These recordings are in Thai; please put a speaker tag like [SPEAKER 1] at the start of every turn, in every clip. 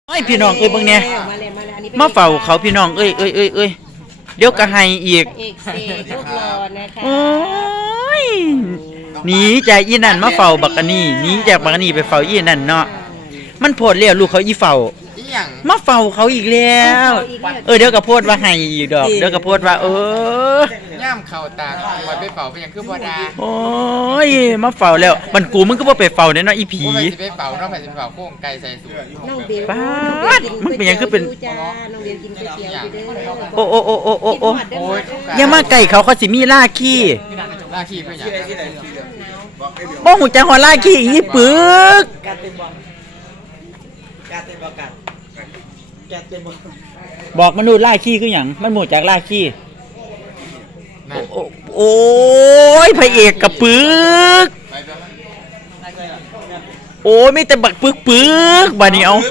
[SPEAKER 1] ไอ้พี่น้องเบิ่งเนี่ยมาเฝ้าเขาพี่น้องเดี๋ยวก็ให้อีก
[SPEAKER 2] เอกเสกลูกหล่อนะคะ
[SPEAKER 1] โอ้ยหนีจากอีนั่นมาเฝ้าบักอันนี้หนีจากบักอันนี้ไปเฝ้าอีนั่นเนาะมันโพดแล้วลูกเขาอีเฝ้ามาเฝ้าเขาอีกแล้วเดี๋ยวก็โพดว่าให้อีกดอกเดี๋ยวก็โพดว่า
[SPEAKER 3] ย่ามเข่าตากไว้ไปเป่าไปยังคือบ่ดา
[SPEAKER 1] โอ้ยมาเฝ้าแล้วมันกูมึงก็บ่ไปเฝ้าเนาะอีผี
[SPEAKER 3] บ่สิไปเป่าเนาะไปสิไปเป่าโค้งไก่ใส่สูตร
[SPEAKER 2] น้องเบล
[SPEAKER 1] ป๊าดมันเป็นหยังคือเป็น
[SPEAKER 2] จ้าน้องเบลกินก๋วยเตี๋ยวอยู่เด้อ
[SPEAKER 1] โอ้อย่ามาใกล้เขาสิมีล่าขี้
[SPEAKER 3] ลาขี้เพิ่นหยัง
[SPEAKER 1] บ่ฮู้จักฮอดล่าขี้อีปึกบอกมนุษย์ล่าขี้คือหยังมันหมู่จากล่าขี้โอ้ยพระเอกกับปึกโอ้ยไม่แต่บักปึกบัดนี้เอา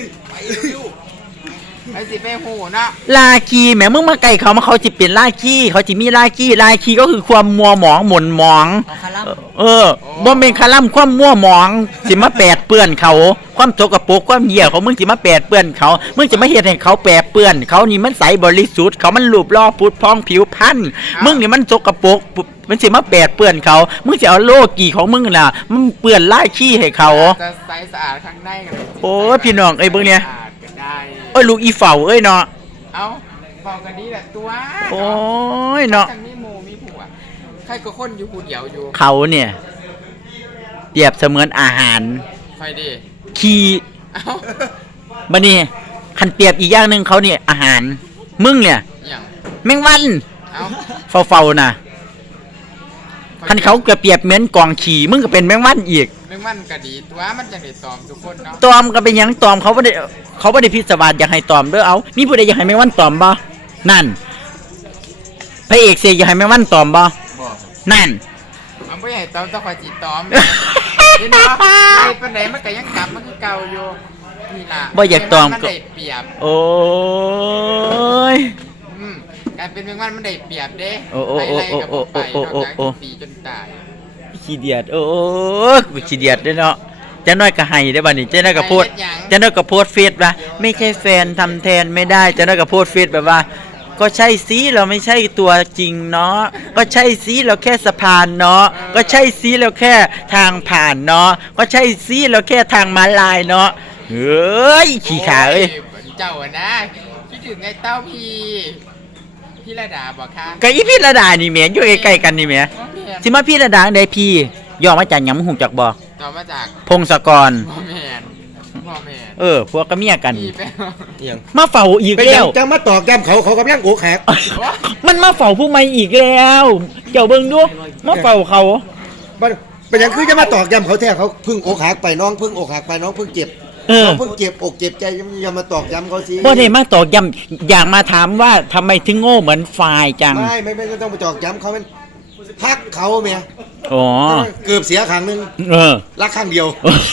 [SPEAKER 3] ไอ้สิไปหูเนาะ
[SPEAKER 1] ลาคีแหมมึงมาไก่เขามาเขาจิเป็นลาคีเขาจิมีลาคีก็คือความมัวหมองหม่นหมองบ่เป็นคาล่ำความมัวหมองสิมาแปดเปื้อนเขาความสกปรกความเหี้ยเขามึงสิมาแปดเปื้อนเขามึงจะมาเฮ็ดให้เขาแปดเปื้อนเขานี่มันใสบริสุทธิ์เขามันรูปร่อพุดพองผิวพรรณมึงนี่มันสกปรกมันสิมาแปดเปื้อนเขามึงสิเอาโลกี่ของมึงน่ะมึงเปื้อนลาคีให้เขา
[SPEAKER 3] จะใสสะอาดข้างในกัน
[SPEAKER 1] โอ้พี่น้องเบิ่งเนี่ย
[SPEAKER 3] ได้
[SPEAKER 1] ลูกอีเฝ้าเนาะ
[SPEAKER 3] เอาเฝ้ากันนี้แหละตัว
[SPEAKER 1] โอ้ยเนาะ
[SPEAKER 3] จังมีหมู่มีผัวใครก็คนอยู่ผู้เดียวอยู่
[SPEAKER 1] เขาเนี่ยเปรียบเสมือนอาหาร
[SPEAKER 3] ไฟดี
[SPEAKER 1] ขี้บัดนี้คันเปรียบอีกอย่างนึงเขาเนี่ยอาหารมึงเนี่ยแมงวันเฝ้าน่ะคันเขาก็เปรียบเหมือนกองขี้มึงก็เป็นแมงวันอีก
[SPEAKER 3] แมงวันก็ดีตัวมันจังได้ตอมทุกคนเนาะ
[SPEAKER 1] ตอมก็เป็นหยังตอมเขาบ่ได้พิศวาสอยากให้ตอมเด้อเอามีผู้ใดอยากให้แมงวันตอมบ่นั่นพระเอกเสกอยากให้แมงวันตอมบ่นั่น
[SPEAKER 3] มันบ่ใหญ่ตอมต้องคอยจิตตอมเห็นบ่ไอ้ปานใดมันก็ยังกลับมันคือเก่าอยู่นี่ล่ะ
[SPEAKER 1] บ่อยากตอม
[SPEAKER 3] มันได้เปรียบ
[SPEAKER 1] โอ้ย
[SPEAKER 3] การเป็นแมงวันมันได้เปรียบเด้
[SPEAKER 1] ไปไล่กับไปนอกจาก
[SPEAKER 3] ตีจนตาย
[SPEAKER 1] ขี้เดียดขี้เดียดเด้เนาะจะน้อยก็ให้ได้บัดนี้จะน้อยก็โพสเฟซว่าไม่ใช่แฟนทำแทนไม่ได้จะน้อยก็โพสเฟซแบบว่าก็ใช่สิเราไม่ใช่ตัวจริงเนาะก็ใช่สิเราแค่สะพานเนาะก็ใช่สิเราแค่ทางผ่านเนาะก็ใช่สิเราแค่ทางม้าลายเนาะเฮ้ยขี้ขา
[SPEAKER 3] เจ้านะคิดถึงไอ้เต้าพี่ระดาบอกค่ะ
[SPEAKER 1] ก็อีพี่ระดานี่แหมอยู่ใกล้ๆกันนี่แหมสิมาพี่ระดาได้พี่ย่อมาจากหยังมึงฮู้จักบ่
[SPEAKER 3] ต่อมาจาก
[SPEAKER 1] พงศกร
[SPEAKER 3] พ่อแม่
[SPEAKER 1] พวกก็เมียกัน
[SPEAKER 4] อย่าง
[SPEAKER 1] มาเฝ้าอีกแล้ว
[SPEAKER 4] จะมาตอกย้ำเขากำลังโอกหัก
[SPEAKER 1] มันมาเฝ้าผู้ใหม่อีกแล้วเจ้าเบิ่งดูมาเฝ้าเขา
[SPEAKER 4] เป็นอย่างคือจะมาตอกย้ำเขาแท้เขาเพิ่งอกหักไปน้องเพิ่งอกหักไปน้องเพิ่งเจ็บน้องเพิ่งเจ็บอกเจ็บใจยังมาตอกย้ำเขาสิ
[SPEAKER 1] บ่ได้มาตอกย้ำอยากมาถามว่าทำไมถึงโง่เหมือนฝ่ายจัง
[SPEAKER 4] ไม่ต้องไปตอกย้ำเขาเป็นพักเขาเมีย
[SPEAKER 1] อ๋อ
[SPEAKER 4] เกือบเสียครั้งนึงรักครั้งเดียว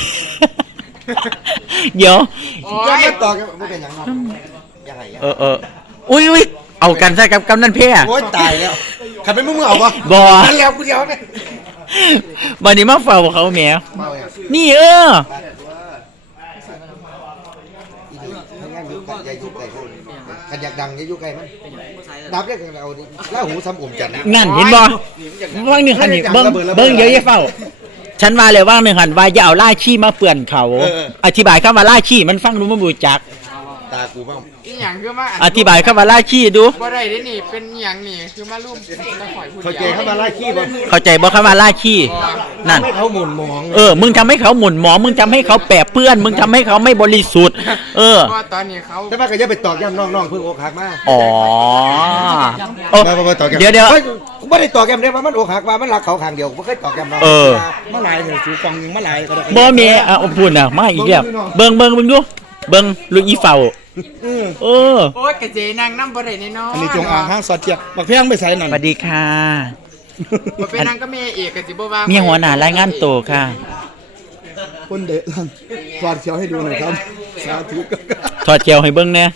[SPEAKER 1] เดี๋ยว
[SPEAKER 4] จะมาตอกไม่เป็นอย่างนั้นยังไง
[SPEAKER 1] อุ้ยเอากันซะกับกำนันเพ่
[SPEAKER 4] โอ๊ยตายแล้วขับไปมึงเอาปะ
[SPEAKER 1] บ่
[SPEAKER 4] แล้วกูเดียวเนี่ย
[SPEAKER 1] วันนี้มาเฝ้าเขาแหมนี่
[SPEAKER 4] ขันอยากดังจะอยู่ไกลมั้ยดับได้กันเอาล่าหูซ้ำอุ่มจัด
[SPEAKER 1] นั่นเห็นบ่ว่างหนึ่งขันนี่เบิ้งเยอะแยะเฝ้าฉันว่าเลยว่างหนึ่งขันว่าอย่าเอาล่าขี้มาเปื่อนเขาอธิบายคำว่าล่าขี้มันฟังรู้มันบูจัก
[SPEAKER 4] ตากูบ้าง
[SPEAKER 1] อธิบายคำว่าล่าขี้ดู
[SPEAKER 3] บ่ได้ดินี่เป็นอย่างนี่คือมาร่วม
[SPEAKER 4] เข้าใจคำว่าล่าขี้บ่
[SPEAKER 1] เข้าใจบ่คำว่าล่าขี้นั่น
[SPEAKER 4] ให้เขาหมุนหมอง
[SPEAKER 1] มึงทำให้เขาหมุนหมองมึงทำให้เขาแปะเปื้อนมึงทำให้เขาไม่บริสุทธิ์
[SPEAKER 3] ก็ตอนนี้เขา
[SPEAKER 4] แต่ว่าก็จะไปตอกย้ำน้องเพิ่งอกหักมา
[SPEAKER 1] อ๋อเดี๋ยว
[SPEAKER 4] ไม่ได้ตอกย้ำเลยว่ามันอกหักว่ามันรักเขาข้างเดียวไม่เคยตอกย้ำน้องเมื่อไรเนี่ยสูฟองเมื่อไรก็ได้
[SPEAKER 1] บ่เมียพูดน่ะมาอีกแล้วเบิ่งดูเบิ่งลูกอีเฝ้า
[SPEAKER 3] โอ้ยกระเจนั่งน้ำบ่ได้แน่นอน
[SPEAKER 4] อันนี้จงอ่างห้างสอดเจียบบักเพียงไปใส่หน่อย
[SPEAKER 1] สวัสดีค่ะ
[SPEAKER 3] บ่เป็นนั่งก็มีเอกกระจิบ่ว่า
[SPEAKER 1] มีหัวหน้ารายงานโตค่ะ
[SPEAKER 4] คนเด็ดถอดเขียวให้ดูหน่อยครับสาธุ
[SPEAKER 1] ถอดเขียวให้เบิ่งแน่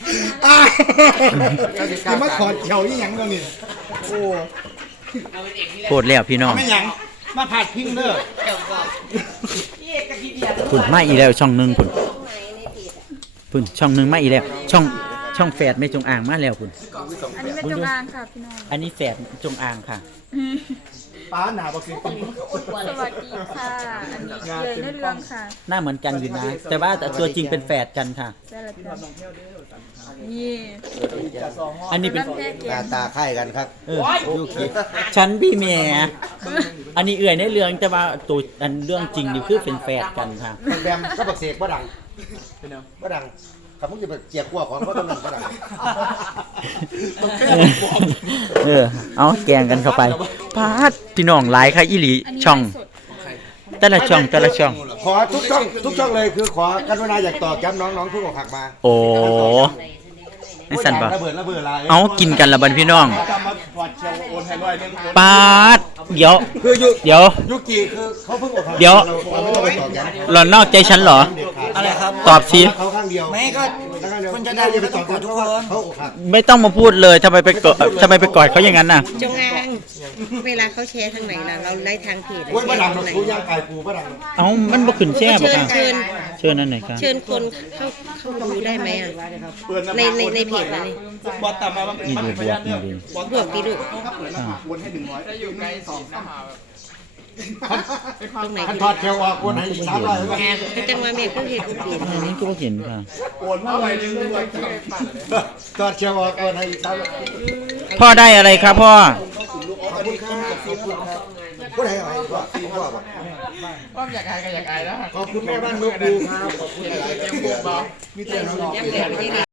[SPEAKER 4] จะมาถอดเขียวยังแล้วนี่โอ้
[SPEAKER 1] โคตรแล้วพี่น้อง
[SPEAKER 4] ไม่ยังมาผัดพิงเด้อ
[SPEAKER 1] คุณมาอีแล้วช่องนึงคุณพุ่นช่องหนึงมาอีกแล้วช่องแฝดไม่จงอ่างมาแล้วพุ่น
[SPEAKER 5] อันนี้เป็นจงอางค่ะพี่น้อง
[SPEAKER 1] อันนี้แฝดจงอ่างค่ะ
[SPEAKER 6] ป้าหนาบอกสิ
[SPEAKER 5] สวัสดีค่ะ อันนี้เลยในเรื่องค่ะ
[SPEAKER 1] หน้าเหมือนกันอยู่นะ แต่ว่าตัวจริงเป็นแฝดกันค่ะ
[SPEAKER 5] ได้ละจ้ะนี่
[SPEAKER 1] อันนี้เป็น
[SPEAKER 5] น้ำแพร่เก
[SPEAKER 4] หน้าตาคล้ายกันครับ
[SPEAKER 1] ยูกิฉันพี่แม่อันนี้เอื่อยในเรื่องแต่ว่าตัวอันเรื่องจริงนี่คือเป็นแฝดกันค่ะ
[SPEAKER 4] แบมก็บักเสกบ่ดังบ่ดังคำมึงจะไปเกียกกลัวของบ่ต้องนั่นบ่ดัง
[SPEAKER 1] เอาแกงกันเข้าไปพาดพี่น้องหลายค่ะอีหลีช่อง แต่ละช่อง
[SPEAKER 4] ขอทุกช่องเลยคือขอกรุณาอยากต่อแก้มน้องๆเพิ่งออกหักมา
[SPEAKER 1] โอ้นี่สั่นบ่
[SPEAKER 4] ระเบิดลาย
[SPEAKER 1] เอากินกันละบัดพี่น้อง
[SPEAKER 6] จำมาพอดเชียวโอนให้ร้อยหนึง
[SPEAKER 1] ปาดเดี๋ยว
[SPEAKER 4] คือยุ
[SPEAKER 1] เดี๋ยว
[SPEAKER 4] ยุกิคือเขาเพิ่งออกหัก
[SPEAKER 1] เดี๋ยว
[SPEAKER 4] เราไม่ต้องไปต่อแก้ม
[SPEAKER 1] หล่อนนอกใจฉันเหรอ
[SPEAKER 4] อะไรครับ
[SPEAKER 1] ตอบสิ
[SPEAKER 4] เขาข้างเดียวไม่ก็คุณจะได้ไปต่อแก้มทุกคนเขาออกหัก
[SPEAKER 1] ไม่ต้องมาพูดเลยทำไมไปกอดเขาอย่างนั้นน่ะ
[SPEAKER 2] จงอางเวลาเขาแชร์ทางไหนล่ะเราไล่ทางเพจ
[SPEAKER 4] โอ้ยบ่ดังเราคูย่างไก่ปูบ่ดัง
[SPEAKER 1] เอ้ามันบ่ขึ้นแช่บ่
[SPEAKER 2] เชิญ
[SPEAKER 1] ค่ะ
[SPEAKER 2] เชิญ
[SPEAKER 1] เชิญนั่นไหนครับ
[SPEAKER 2] เชิญคนเข้าดูได้ไหมอ่ะในเพจนะนี่
[SPEAKER 6] บอสตามมาว่า
[SPEAKER 1] นี่ดูบวกนี่ดู
[SPEAKER 2] บวกกี่ลูก
[SPEAKER 6] โอนให้100
[SPEAKER 3] ถ้าอยู่ใกล้สองสาม
[SPEAKER 2] ตรงไหน
[SPEAKER 4] คัน
[SPEAKER 2] กี่
[SPEAKER 4] ทอดเคียวออกคนให้อีก300แล้วกัน
[SPEAKER 2] ก็จังว่าเมย์เพิ่งเห็นคนเพจ
[SPEAKER 1] อันนี้ก็บ่เห็นค่ะ
[SPEAKER 6] โอนมาร้อยหนึงร้อยกิโล
[SPEAKER 4] ทอดเคียวออกคนให้อีก300
[SPEAKER 1] พ่อได้อะไรครับพ่อ
[SPEAKER 4] ขอบคุณครับขอบคุณครับผู้ใดเอาให้พ่อพ่อบอก
[SPEAKER 3] ว่าอยากอายก็อยากอายแล้ว
[SPEAKER 4] ขอบคุณแม่บ้านนกดูครับขอบคุณ
[SPEAKER 3] เตรียมบุกเบา
[SPEAKER 4] มีแต่น้อง
[SPEAKER 2] ยับแหลมที่